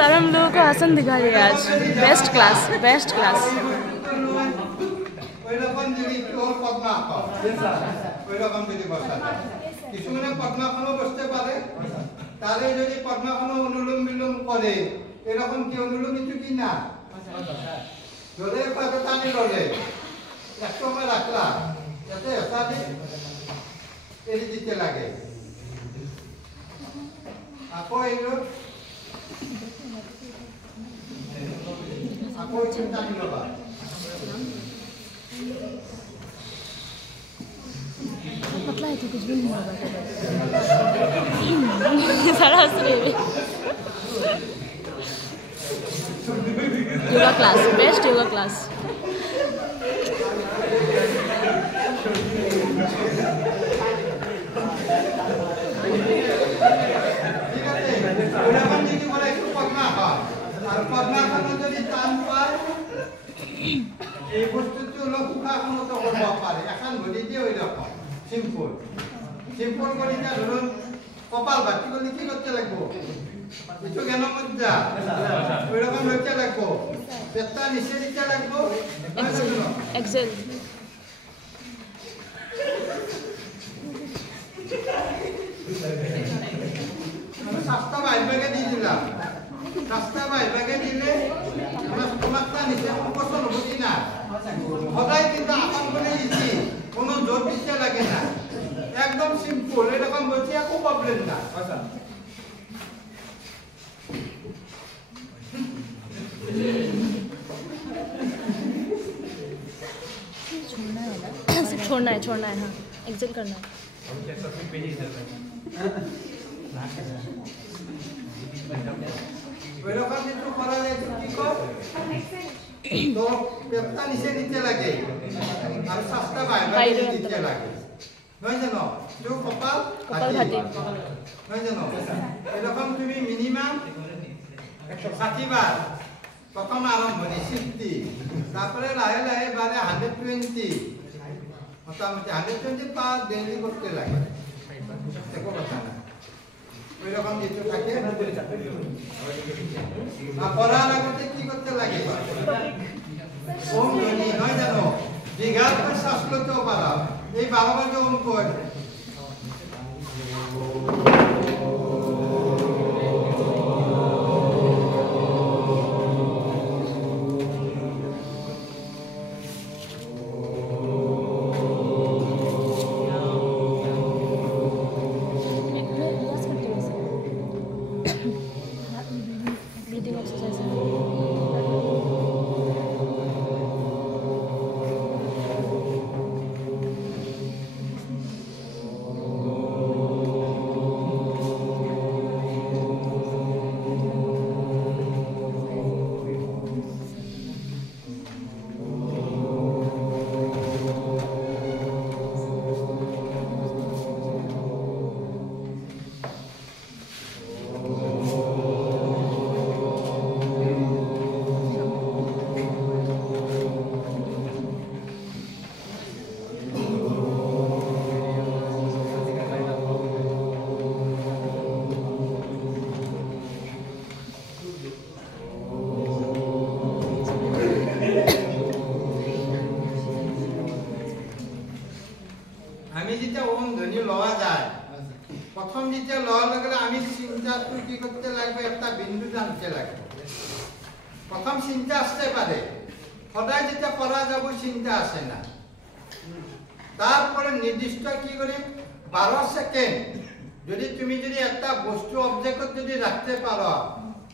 सर हम लोगों को आसन दिखा रही है आज। Best class, best class. কিছুমানে পদ্মাসনও বসতে পারে, তারে যদি পদ্মাসন অনুলোম বিলোম করে এরকম কি অনুলোম কিছু কি না ধরে পাতে টানি ললে একটু সময় রাখলা যাতে এসাদি এরি দিতে লাগে আপো এলো আপো টানি লবা पतला है तो कुछ भी नहीं होगा सारा हंस रहे हैं। योगा क्लास, बेस्ट योगा क्लास। এই বস্তুটো হলো কুকাখনত কৰিব পাৰে এখন ঘড়ি দিয়ে হৈ ৰকম সিম্পল সিম্পল কৰি দিয়া ধরুন কপাল বাটি করলে কি করতে লাগবো একটু জ্ঞান মুদ্রা ওই রকম লইতে লাগবো পেটটা নিচে দিতে লাগবো এক্সেল আমি সাতটা বাইরে দিয়ে দিলাম রাস্তা বাইরে দিলে তোমারটা নিচে পছন্দ হচ্ছে না সদায় কিন্তু আসন বলে ইজি কোনো জোর দিতে লাগে না একদম সিম্পল এরকম বলছি কোনো প্রবলেম না छोड़ना है हाँ एक्सेल करना है ওইরকম কিছু করা যায় কি কর তো পেটটা নিচে নিতে লাগে আর শ্বাসটা বাইরে দিতে লাগে নয় জানো তো কপাল ভাতি নয় জানো এরকম তুমি মিনিমাম 160 বার প্রথম আরম্ভণি 60 তারপরে লাহে লাহে বারে 120 মোটামুটি 120 পার ডেইলি করতে লাগে দেখো কথা না ওইরকম কিছু থাকে পড়ার আগে কি করতে লাগে ওম ধ্বনি নয় জানো দীঘার পর শ্বাস লইতেও পারা এই 12 বার ওম কর আমি যেটা ওম ধ্বনি লওয়া যায় প্রথম যেটা লওয়ার লাগলে আমি চিন্তাটা কি করতে লাগবে একটা বিন্দু জানতে লাগবে প্রথম চিন্তা আসতে পারে সদায় যেটা করা যাব চিন্তা আসে না তারপরে নির্দিষ্ট কি করে 12 সেকেন্ড যদি তুমি যদি একটা বস্তু অবজেক্ট যদি রাখতে পারো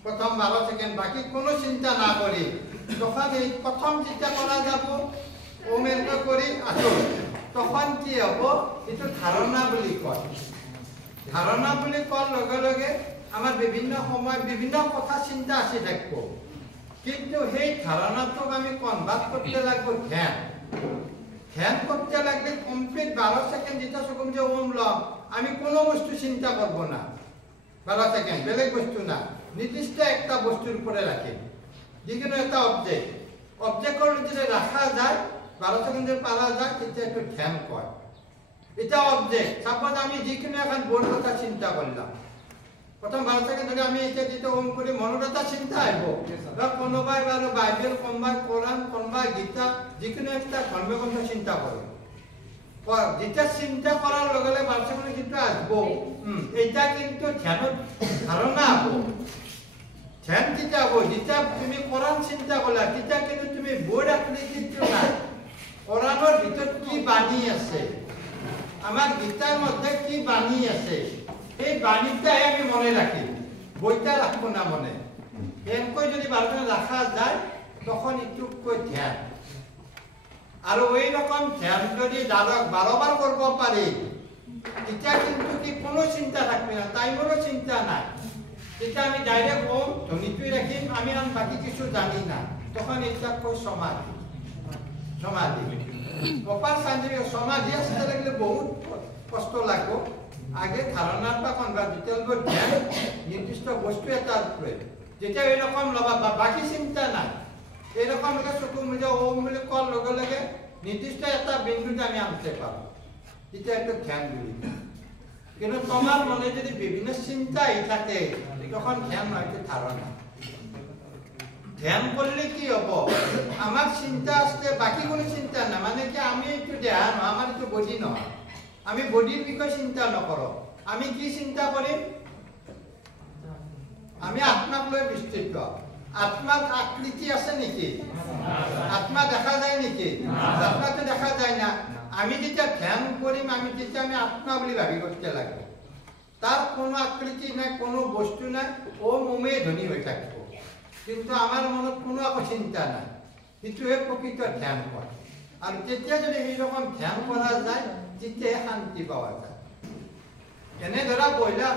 প্রথম 12 সেকেন্ড বাকি কোনো চিন্তা না করি তখন এই প্রথম যেটা করা যাব ওমের করে আসো তখন কি হবো এটা ধারণা বলি কয় ধারণা বলি কর লগে লগে আমার বিভিন্ন সময় বিভিন্ন কথা চিন্তা আসি থাকবো কিন্তু সেই ধারণাটোক আমি কনভার্ট করতে লাগবো ধ্যান ধ্যান করতে লাগলে কমপ্লিট 12 সেকেন্ড যেটা সকম যে ওম লম আমি কোনো বস্তু চিন্তা করব না 12 সেকেন্ড বেলেগ বস্তু না নির্দিষ্ট একটা বস্তুর উপরে রাখি যেকোনো একটা অবজেক্টর যদি রাখা যায় 12 সেকেন্ডের পারা যায় এটা একটু ধ্যান কয় এটা অবজেক্ট সাপোজ আমি যেকোনো এখন বোর্ড কথা চিন্তা করলাম প্ৰথম 12 ছেকেণ্ড ধৰি আমি এতিয়া যেতিয়া ওম কৰি মনত এটা চিন্তা আহিব বা কোনোবাই বাৰু বাইবেল কোনোবাই কোৰাণ কোনোবাই গীতা যিকোনো এটা ধৰ্মগ্ৰন্থ চিন্তা কৰে যেতিয়া চিন্তা কৰাৰ লগে লগে 12 ছেকেণ্ড যিটো আহিব এটা কিন্তু ধ্যানত ধাৰণা হ'ব ধ্যান যেতিয়া হ'ব যেতিয়া তুমি কোৰাণ চিন্তা কৰিলা তেতিয়া কিন্তু তুমি বৰ্ড আকৃতিটো নাই কোৰাণৰ ভিতৰত কি বাণী আছে আমাৰ গীতাৰ মধ্যে কি বাণী আছে এই বাণীটাই আমি মনে রাখিম বইটা রাখবো না মনে এনেকৈ যদি ভালকৈ রাখা যায় তখন ইটুকৈ ধ্যান আর ওই রকম ধ্যান যদি দাদক বারবার করব পারি এটা কিন্তু কি কোনো চিন্তা থাকবে না টাইমেরও চিন্তা নাই এটা আমি ডাইরেক্ট ওম ধ্বনিটোই রাখিম আমি আন বাকি কিছু জানি না তখন এটা কই সমাধি সমাধি অপার সাঞ্জীবী সমাধি আসতে লাগলে বহুত কষ্ট লাগবে আগে ধারণার বা কনভার্জিটেলব ধ্যান নির্দিষ্ট বস্তু এটার উপরে যেটা এরকম বাকি চিন্তা নাই এরকম চকু মুজে ওম বলে কল লগে লগে নির্দিষ্ট একটা বিন্দুতে আমি আনতে পারবো এটা একটু ধ্যান বলি কিন্তু তোমার মনে যদি বিভিন্ন চিন্তাই থাকে তখন ধ্যান নয় ধারণা ধ্যান করলে কি হব আমার চিন্তা আসতে বাকি কোনো চিন্তা না মানে কি আমি একটু ধ্যান আমার একটু বডি নয় আমি বডির বিষয় চিন্তা নকৰো আমি কি চিন্তা কৰিম আমি আত্মাক লৈ বিস্তৃত আত্মাৰ আকৃতি আছে নেকি আত্মা দেখা যায় নেকি আত্মাটো দেখা যায় না আমি যেতিয়া ধ্যান কৰিম আমি তেতিয়া আমি আত্মা বুলি ভাবি করতে লাগিব তার কোনো আকৃতি নাই কোনো বস্তু নাই ওম ওমে ধ্বনি হৈ থাকিব কিন্তু আমার মনত কোনো একো চিন্তা নাই এইটোহে প্ৰকৃত ধ্যান হয় আৰু তেতিয়া যদি এইৰকম ধ্যান কৰা যায় তেতিয়া শান্তি পাওয়া যায় এনে ধৰা বইলা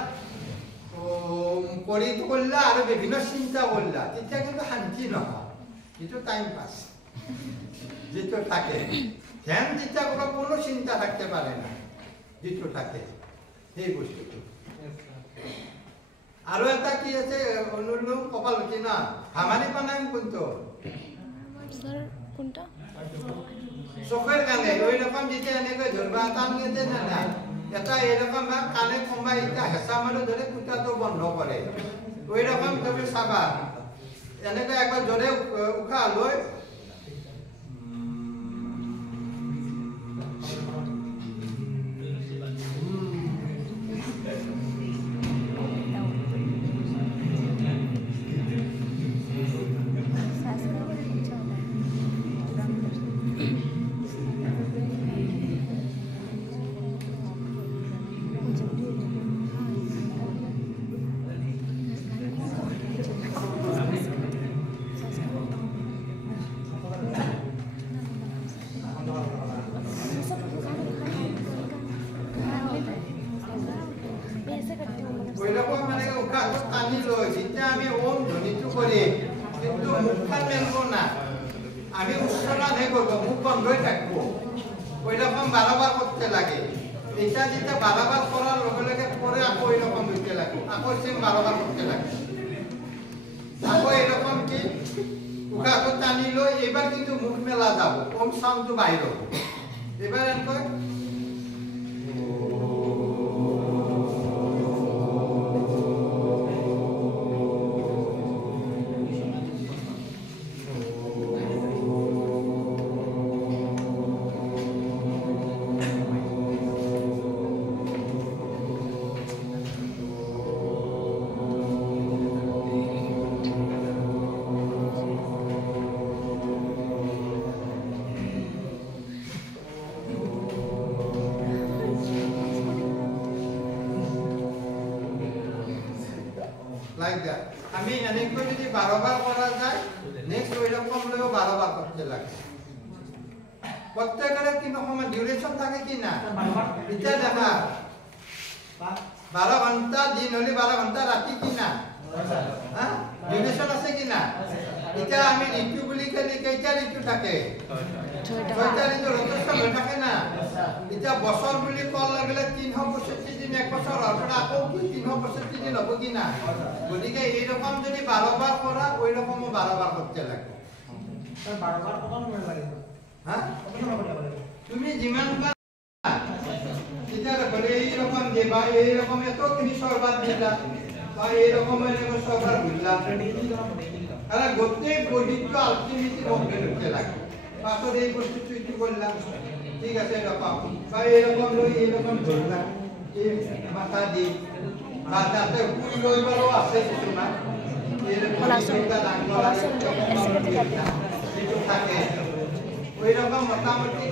কৰি করলা আর বিভিন্ন চিন্তা করলা তেতিয়া কিন্তু শান্তি নহয় এটা টাইম পাস যেটো থাকে ধ্যান যেতিয়া কোনো চিন্তা থাকতে পারে না যেটো থাকে সেই বস্তুটো আৰু এটা কি আছে অনুলোম কপালতি না হামানি প্রাণায়াম কোনটো স্যার কোনটা চোখের কানে ওই রকম যেটা এনেকৈ ধরবা টান নিতে না না এটা এরকম বা কানে কমবা এটা হেঁচা মারে ধরে কুটাটো বন্ধ করে ওই রকম তুমি চাবা এনেকৈ একবার জোরে উশাহ লৈ আমি উচ্চারণ হে করব মুখ বন্ধই থাকবো ওই রকম বারবার করতে লাগে এটা যেটা বারবার করার লগে লগে পরে আকো ওই রকম হইতে লাগে আকো সেম বারবার করতে লাগে আকো এরকম কি উকাটো টানি লই এবার কিন্তু মুখ মেলা যাব ওম সাউন্ডটো বাইর হবে এবার এনেকৈ like that আমি এনেকৈ যদি 12 বার করা যায় নেক্সট ওই রকম লও 12 বার করতে লাগে প্রত্যেকরে কি রকম ডিউরেশন থাকে কি না এটা দেখা 12 ঘন্টা দিন হলে 12 ঘন্টা রাতি কি না হ্যাঁ ডিউরেশন আছে কি না এটা আমি ঋতু বলি কেলি কেইটা ঋতু থাকে ছয়টা ঋতু রতস্থান হয়ে থাকে না এটা বছর বলি কল লাগলে 365 দিন এক বছর আর আকৌ কি 365 দিন হবো কি না গতিকে এই রকম যদি 12 বার করা ওই রকম 12 বার করতে লাগে স্যার 12 বার কত সময় লাগে হ্যাঁ কত সময় লাগে তুমি জিমান বার এটা বলে এই রকম যে বা এই রকম এত তুমি সরবার দিলা বা এরকম সবার বুঝলাম তারা গোটেই বডিটো আলটিমেটলি কমপ্লিট হতে লাগে পাছত এই বস্তুটো ইটো করলাম ঠিক আছে এরকম বা এরকম লই এরকম ধরলাম এই মাথা দি বা তাতে উই লইবারও আছে কিছুমান এরকম এটা ডাঙর থাকে ওই রকম মোটামুটি